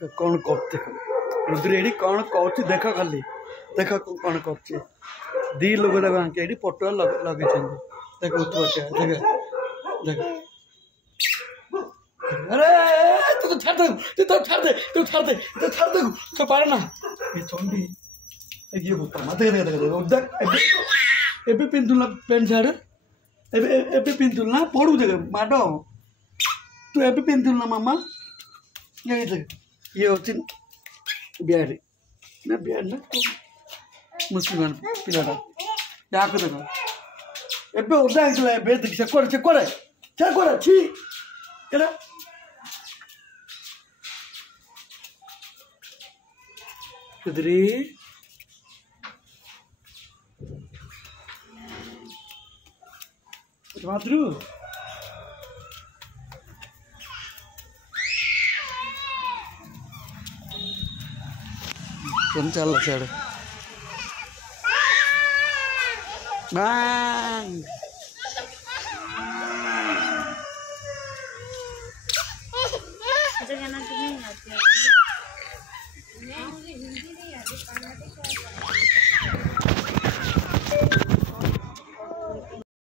कौन करते रुद्री कौन कर देख खाली देख कौन कर दी लोग आंके पटुआ लगे देख देख देख अरे तू तो छाड़ दे तू छाड़ दे तू छाड़ दे तू छाड़ दे तो पारे ना ये चंडी ये बोता मत देख देख देख उधर एबे पिंतुला पेन छाड़ एबे पिंतुला पड़ू देख माडो तू एबे पिंतुला मामा ये देख ये होती बिहारी ना बिहारी ना मुसलमान पिलाटा या को देखो एबे उदा है बे देख से कोड़े छी केड़ा कुदरी मातृ कौन चल sir bang jangan nanti nih